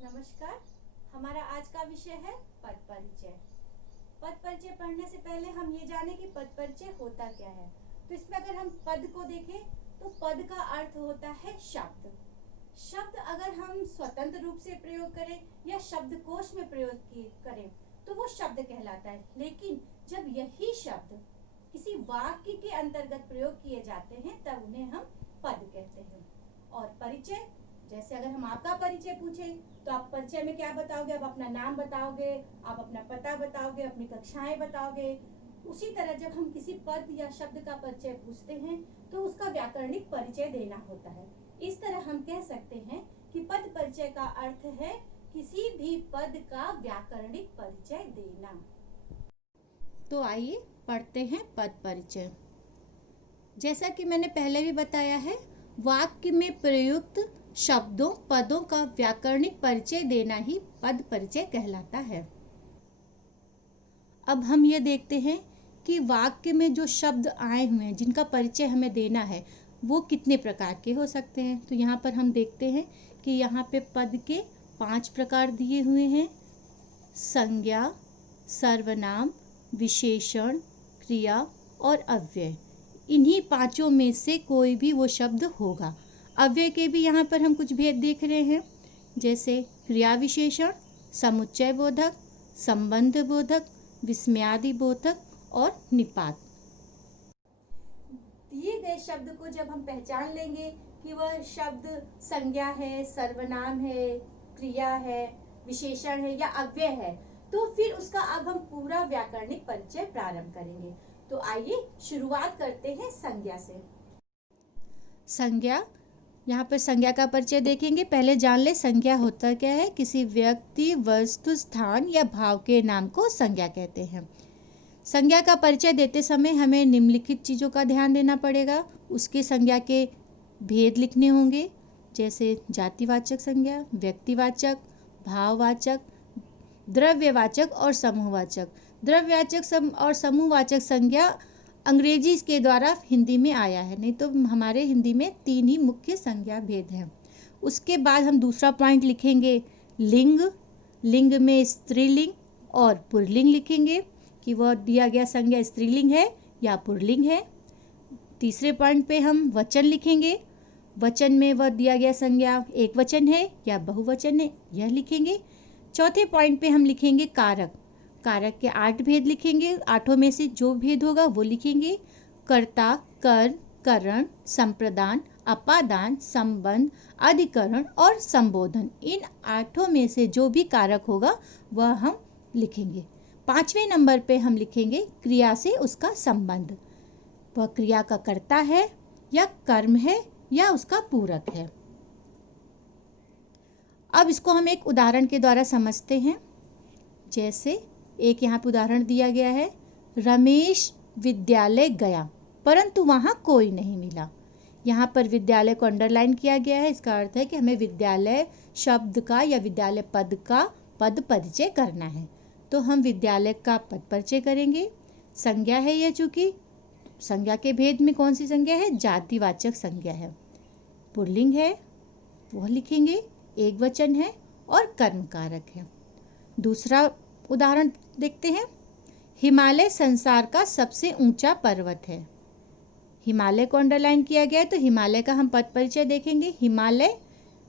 नमस्कार। हमारा आज का विषय है पद परिचय। पद परिचय पढ़ने से पहले हम ये जाने कि पद परिचय होता क्या है। तो इसमें अगर हम पद को देखें तो पद का अर्थ होता है शब्द। शब्द अगर हम स्वतंत्र रूप से प्रयोग करें या शब्दकोश में प्रयोग करें तो वो शब्द कहलाता है, लेकिन जब यही शब्द किसी वाक्य के अंतर्गत प्रयोग किए जाते हैं तब उन्हें हम पद कहते हैं। और परिचय, जैसे अगर हम आपका परिचय पूछें तो आप परिचय में क्या बताओगे? आप अपना नाम बताओगे, आप अपना पता बताओगे, अपनी कक्षाएं बताओगे। उसी तरह जब हम किसी पद या शब्द का परिचय पूछते हैं तो उसका व्याकरणिक परिचय देना होता है। इस तरह हम कह सकते हैं कि पद परिचय का अर्थ है किसी भी पद का व्याकरणिक परिचय देना। तो आइए पढ़ते हैं पद परिचय। जैसा कि मैंने पहले भी बताया है, वाक्य में प्रयुक्त शब्दों पदों का व्याकरणिक परिचय देना ही पद परिचय कहलाता है। अब हम ये देखते हैं कि वाक्य में जो शब्द आए हुए हैं जिनका परिचय हमें देना है वो कितने प्रकार के हो सकते हैं। तो यहाँ पर हम देखते हैं कि यहाँ पे पद के 5 प्रकार दिए हुए हैं: संज्ञा, सर्वनाम, विशेषण, क्रिया और अव्यय। इन्हीं पांचों में से कोई भी वो शब्द होगा। अव्यय के भी यहाँ पर हम कुछ भेद देख रहे हैं, जैसे क्रिया विशेषण, समुच्चय बोधक, संबंध बोधक, विस्मयादि बोधक और निपात। दिए गए शब्द को जब हम पहचान लेंगे कि वह शब्द संज्ञा है, सर्वनाम है, क्रिया है, विशेषण है या अव्यय है, तो फिर उसका अब हम पूरा व्याकरणिक परिचय प्रारंभ करेंगे। तो आइए शुरुआत करते हैं संज्ञा से। संज्ञा, यहाँ पर संज्ञा का परिचय देखेंगे। पहले जान ले संज्ञा होता क्या है। किसी व्यक्ति, वस्तु, स्थान या भाव के नाम को संज्ञा कहते हैं। संज्ञा का परिचय देते समय हमें निम्नलिखित चीज़ों का ध्यान देना पड़ेगा। उसके संज्ञा के भेद लिखने होंगे, जैसे जातिवाचक संज्ञा, व्यक्तिवाचक, भाववाचक, द्रव्यवाचक और समूहवाचक। द्रव्यवाचक और समूहवाचक संज्ञा अंग्रेजी के द्वारा हिंदी में आया है, नहीं तो हमारे हिंदी में 3 ही मुख्य संज्ञा भेद हैं। उसके बाद हम दूसरा पॉइंट लिखेंगे लिंग। लिंग में स्त्रीलिंग और पुल्लिंग लिखेंगे कि वह दिया गया संज्ञा स्त्रीलिंग है या पुल्लिंग है। तीसरे पॉइंट पे हम वचन लिखेंगे। वचन में वह दिया गया संज्ञा एक वचन है या बहुवचन है, यह लिखेंगे। चौथे पॉइंट पे हम लिखेंगे कारक। कारक के 8 भेद लिखेंगे। 8 में से जो भेद होगा वो लिखेंगे। कर्ता, कर, करण, संप्रदान, अपादान, संबंध, अधिकरण और संबोधन। इन 8 में से जो भी कारक होगा वह हम लिखेंगे। 5वें नंबर पे हम लिखेंगे क्रिया से उसका संबंध। वह क्रिया का कर्ता है या कर्म है या उसका पूरक है। अब इसको हम एक उदाहरण के द्वारा समझते हैं। जैसे एक यहाँ पे उदाहरण दिया गया है, रमेश विद्यालय गया परंतु वहाँ कोई नहीं मिला। यहाँ पर विद्यालय को अंडरलाइन किया गया है। इसका अर्थ है कि हमें विद्यालय शब्द का या विद्यालय पद का पद परिचय करना है। तो हम विद्यालय का पद परिचय करेंगे। संज्ञा है यह, चूंकि संज्ञा के भेद में कौन सी संज्ञा है? जातिवाचक संज्ञा है। पुल्लिंग है, वह लिखेंगे। एक वचन है और कर्म कारक है। दूसरा उदाहरण देखते हैं। हिमालय संसार का सबसे ऊंचा पर्वत है। हिमालय को अंडरलाइन किया गया है, तो हिमालय का हम पद परिचय देखेंगे। हिमालय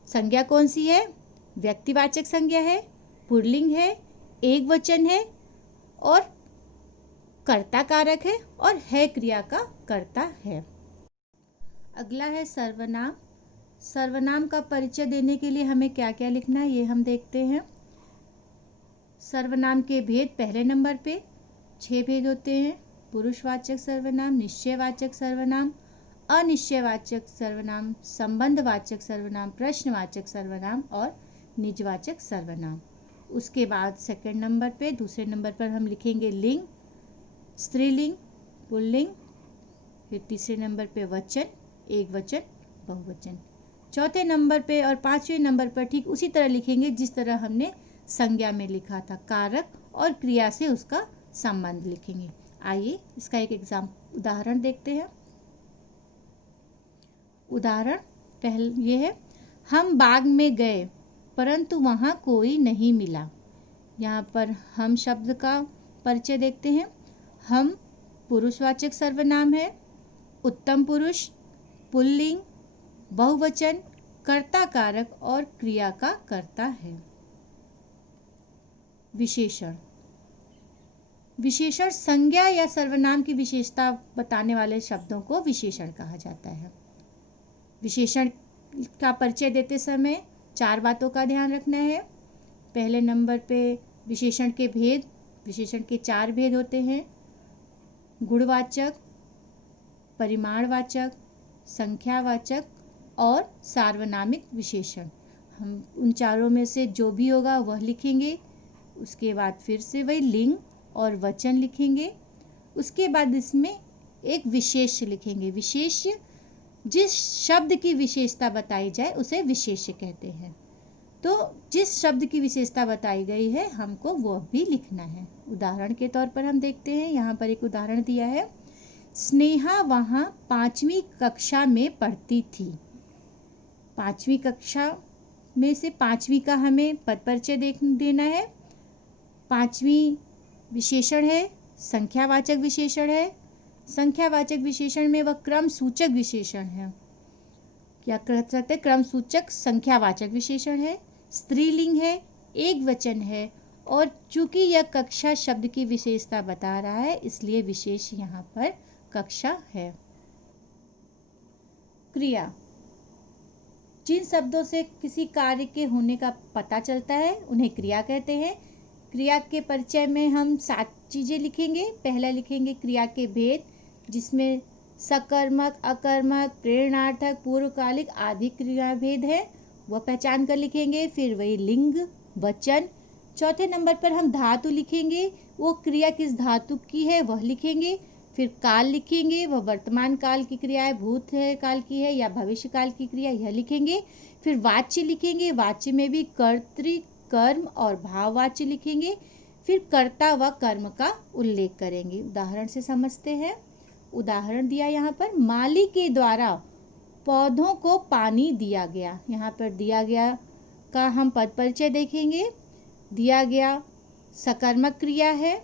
संज्ञा कौन सी है? व्यक्तिवाचक संज्ञा है, पुल्लिंग है, एक वचन है और कर्ता कारक है और है क्रिया का कर्ता है। अगला है सर्वनाम। सर्वनाम का परिचय देने के लिए हमें क्या क्या लिखना है ये हम देखते हैं। सर्वनाम के भेद पहले नंबर पे 6 भेद होते हैं। पुरुषवाचक सर्वनाम, निश्चयवाचक सर्वनाम, अनिश्चयवाचक सर्वनाम, संबंधवाचक सर्वनाम, प्रश्नवाचक सर्वनाम और निजवाचक सर्वनाम। उसके बाद सेकंड नंबर पे, दूसरे नंबर पर हम लिखेंगे लिंग, स्त्रीलिंग, पुल्लिंग। फिर तीसरे नंबर पे वचन, एक वचन, बहुवचन। चौथे नंबर पे और 5वें नंबर पर ठीक उसी तरह लिखेंगे जिस तरह हमने संज्ञा में लिखा था। कारक और क्रिया से उसका संबंध लिखेंगे। आइए इसका एक उदाहरण देखते हैं। उदाहरण पहले ये है, हम बाग में गए परंतु वहाँ कोई नहीं मिला। यहाँ पर हम शब्द का परिचय देखते हैं। हम पुरुषवाचक सर्वनाम है, उत्तम पुरुष, पुल्लिंग, बहुवचन, कर्ता कारक और क्रिया का कर्ता है। विशेषण। विशेषण संज्ञा या सर्वनाम की विशेषता बताने वाले शब्दों को विशेषण कहा जाता है। विशेषण का परिचय देते समय 4 बातों का ध्यान रखना है। पहले नंबर पे विशेषण के भेद। विशेषण के 4 भेद होते हैं: गुणवाचक, परिमाणवाचक, संख्यावाचक और सार्वनामिक विशेषण। हम उन चारों में से जो भी होगा वह लिखेंगे। उसके बाद फिर से वही लिंग और वचन लिखेंगे। उसके बाद इसमें एक विशेष्य लिखेंगे। विशेष्य, जिस शब्द की विशेषता बताई जाए उसे विशेष्य कहते हैं। तो जिस शब्द की विशेषता बताई गई है हमको वह भी लिखना है। उदाहरण के तौर पर हम देखते हैं, यहाँ पर एक उदाहरण दिया है। स्नेहा वहाँ 5वीं कक्षा में पढ़ती थी। 5वीं कक्षा में से 5वीं का हमें पद परिचय देना है। 5वीं विशेषण है, संख्यावाचक विशेषण है। संख्यावाचक विशेषण में वह क्रम सूचक विशेषण है, क्या कह सकते हैं, क्रम सूचक संख्यावाचक विशेषण है। स्त्रीलिंग है, एक वचन है और चूंकि यह कक्षा शब्द की विशेषता बता रहा है इसलिए विशेष यहाँ पर कक्षा है। क्रिया। जिन शब्दों से किसी कार्य के होने का पता चलता है उन्हें क्रिया कहते हैं। क्रिया के परिचय में हम 7 चीजें लिखेंगे। पहला लिखेंगे क्रिया के भेद, जिसमें सकर्मक, अकर्मक, प्रेरणार्थक, पूर्वकालिक आदि क्रिया भेद है, वह पहचान कर लिखेंगे। फिर वही लिंग, वचन। चौथे नंबर पर हम धातु लिखेंगे, वो क्रिया किस धातु की है वह लिखेंगे। फिर काल लिखेंगे, वह वर्तमान काल की क्रिया है, भूत है काल की है या भविष्य काल की क्रिया, यह लिखेंगे। फिर वाच्य लिखेंगे, वाच्य में भी कर्तृ, कर्म और भाववाच्य लिखेंगे। फिर कर्ता व कर्म का उल्लेख करेंगे। उदाहरण से समझते हैं। उदाहरण दिया यहाँ पर, माली के द्वारा पौधों को पानी दिया गया। यहाँ पर दिया गया का हम पद परिचय देखेंगे। दिया गया सकर्मक क्रिया है,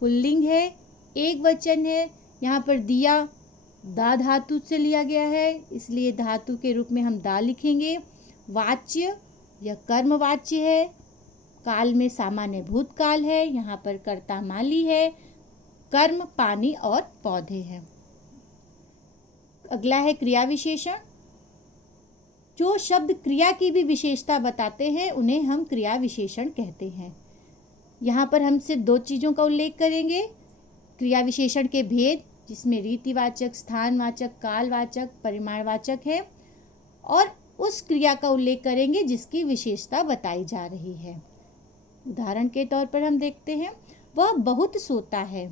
पुल्लिंग है, एक वचन है। यहाँ पर दिया दा धातु से लिया गया है इसलिए धातु के रूप में हम दा लिखेंगे। वाच्य, यह कर्मवाच्य है। काल में सामान्य भूतकाल है, यहाँ पर कर्ता माली है। कर्म पानी और पौधे हैं। अगला है क्रिया विशेषण। जो शब्द क्रिया की भी विशेषता बताते हैं उन्हें हम क्रिया विशेषण कहते हैं। यहाँ पर हम सिर्फ 2 चीजों का उल्लेख करेंगे। क्रिया विशेषण के भेद, जिसमें रीतिवाचक, स्थानवाचक, कालवाचक, परिमाणवाचक है, और उस क्रिया का उल्लेख करेंगे जिसकी विशेषता बताई जा रही है। उदाहरण के तौर पर हम देखते हैं, वह बहुत सोता है।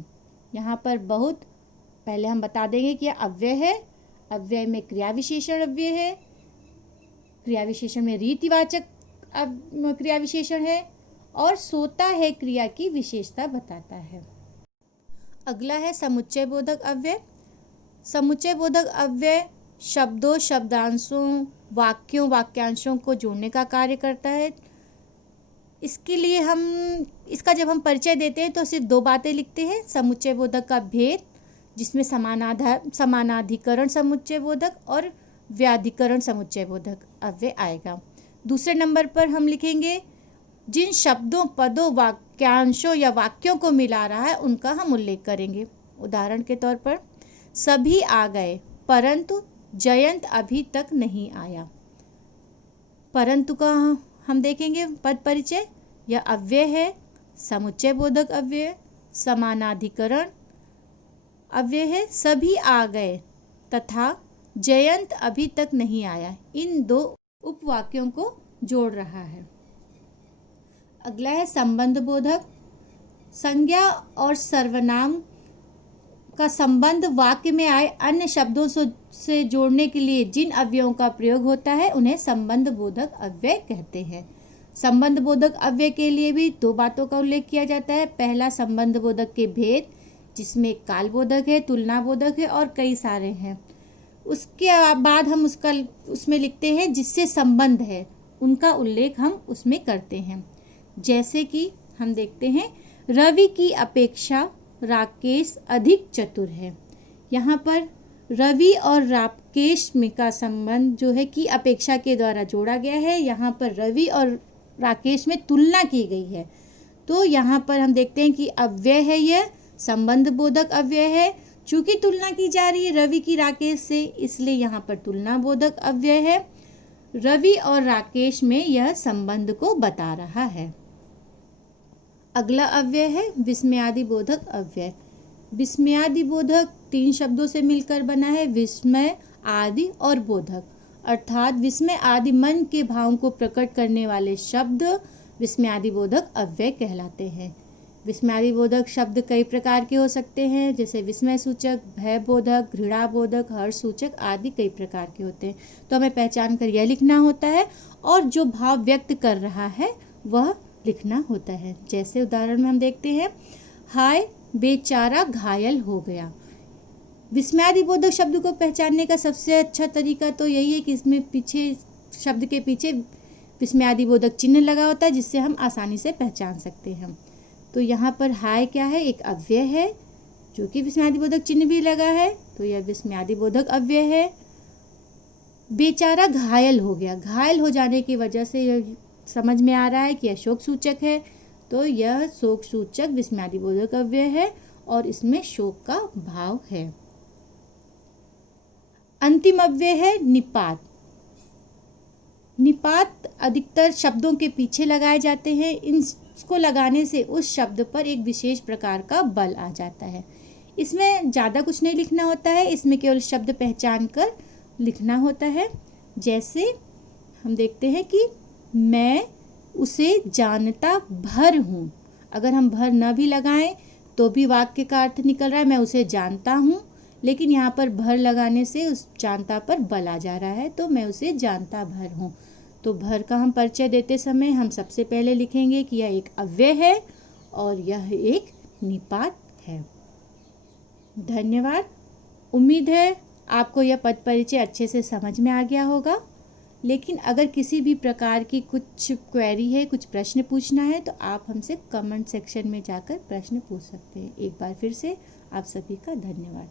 यहाँ पर बहुत पहले हम बता देंगे कि यह अव्यय है। अव्यय में क्रिया विशेषण अव्यय है। क्रिया विशेषण में रीतिवाचक क्रिया विशेषण है और सोता है क्रिया की विशेषता बताता है। अगला है समुच्चय बोधक अव्यय। समुच्चय बोधक अव्यय शब्दों, शब्दांशों, वाक्यों, वाक्यांशों को जोड़ने का कार्य करता है। इसके लिए इसका जब हम परिचय देते हैं तो सिर्फ 2 बातें लिखते हैं। समुच्चय बोधक का भेद, जिसमें समानाधिकरण समुच्चय बोधक और व्याधिकरण समुच्चय बोधक अव्यय आएगा। दूसरे नंबर पर हम लिखेंगे जिन शब्दों, पदों, वाक्यांशों या वाक्यों को मिला रहा है उनका हम उल्लेख करेंगे। उदाहरण के तौर पर, सभी आ गए परंतु जयंत अभी तक नहीं आया। परंतु का हम देखेंगे पद परिचय, यह अव्यय है, समुच्चय बोधक अव्यय, समानाधिकरण अव्यय है, सभी आ गए तथा जयंत अभी तक नहीं आया, इन 2 उपवाक्यों को जोड़ रहा है। अगला है संबंध बोधक। संज्ञा और सर्वनाम का संबंध वाक्य में आए अन्य शब्दों से जोड़ने के लिए जिन अव्ययों का प्रयोग होता है उन्हें संबंध बोधक अव्यय कहते हैं। संबंध बोधक अव्यय के लिए भी 2 बातों का उल्लेख किया जाता है। पहला, संबंध बोधक के भेद, जिसमें काल बोधक है, तुलना बोधक है और कई सारे हैं। उसके बाद हम उसमें लिखते हैं जिससे संबंध है। उनका उल्लेख हम उसमें करते हैं। जैसे कि हम देखते हैं, रवि की अपेक्षा राकेश अधिक चतुर है। यहाँ पर रवि और राकेश में का संबंध जो है की अपेक्षा के द्वारा जोड़ा गया है। यहाँ पर रवि और राकेश में तुलना की गई है, तो यहाँ पर हम देखते हैं कि अव्यय है, यह संबंध बोधक अव्यय है। चूंकि तुलना की जा रही है रवि की राकेश से, इसलिए यहाँ पर तुलना बोधक अव्यय है। रवि और राकेश में यह संबंध को बता रहा है। अगला अव्यय है विस्मयादि बोधक अव्यय। विस्मयादि बोधक 3 शब्दों से मिलकर बना है, विस्मय, आदि और बोधक। अर्थात विस्मय आदि मन के भावों को प्रकट करने वाले शब्द विस्मयादि बोधक अव्यय कहलाते हैं। विस्मयादि बोधक शब्द कई प्रकार के हो सकते हैं, जैसे विस्मय सूचक, भय बोधक, घृणा बोधक, हर्ष सूचक आदि कई प्रकार के होते हैं। तो हमें पहचान कर यह लिखना होता है और जो भाव व्यक्त कर रहा है वह लिखना होता है। जैसे उदाहरण में हम देखते हैं, हाय बेचारा घायल हो गया। विस्मयादि बोधक शब्द को पहचानने का सबसे अच्छा तरीका तो यही है कि इसमें पीछे शब्द के पीछे विस्मयादि बोधक चिन्ह लगा होता है, जिससे हम आसानी से पहचान सकते हैं। तो यहाँ पर हाय क्या है, एक अव्यय है जो कि विस्मयादि बोधक चिन्ह भी लगा है, तो यह विस्मयादि बोधक अव्यय है। बेचारा घायल हो गया, घायल हो जाने की वजह से यह समझ में आ रहा है कि यह शोक सूचक है, तो यह शोक सूचक विस्मयादि बोधक अव्यय है और इसमें शोक का भाव है। अंतिम अव्यय है निपात। निपात अधिकतर शब्दों के पीछे लगाए जाते हैं। इसको लगाने से उस शब्द पर एक विशेष प्रकार का बल आ जाता है। इसमें ज़्यादा कुछ नहीं लिखना होता है, इसमें केवल शब्द पहचान कर लिखना होता है। जैसे हम देखते हैं कि मैं उसे जानता भर हूँ। अगर हम भर न भी लगाएं तो भी वाक्य का अर्थ निकल रहा है, मैं उसे जानता हूँ, लेकिन यहाँ पर भर लगाने से उस जानता पर बल आ जा रहा है, तो मैं उसे जानता भर हूँ। तो भर का हम परिचय देते समय हम सबसे पहले लिखेंगे कि यह एक अव्यय है और यह एक निपात है। धन्यवाद। उम्मीद है आपको यह पद परिचय अच्छे से समझ में आ गया होगा। लेकिन अगर किसी भी प्रकार की कुछ क्वेरी है, कुछ प्रश्न पूछना है, तो आप हमसे कमेंट सेक्शन में जाकर प्रश्न पूछ सकते हैं। एक बार फिर से आप सभी का धन्यवाद।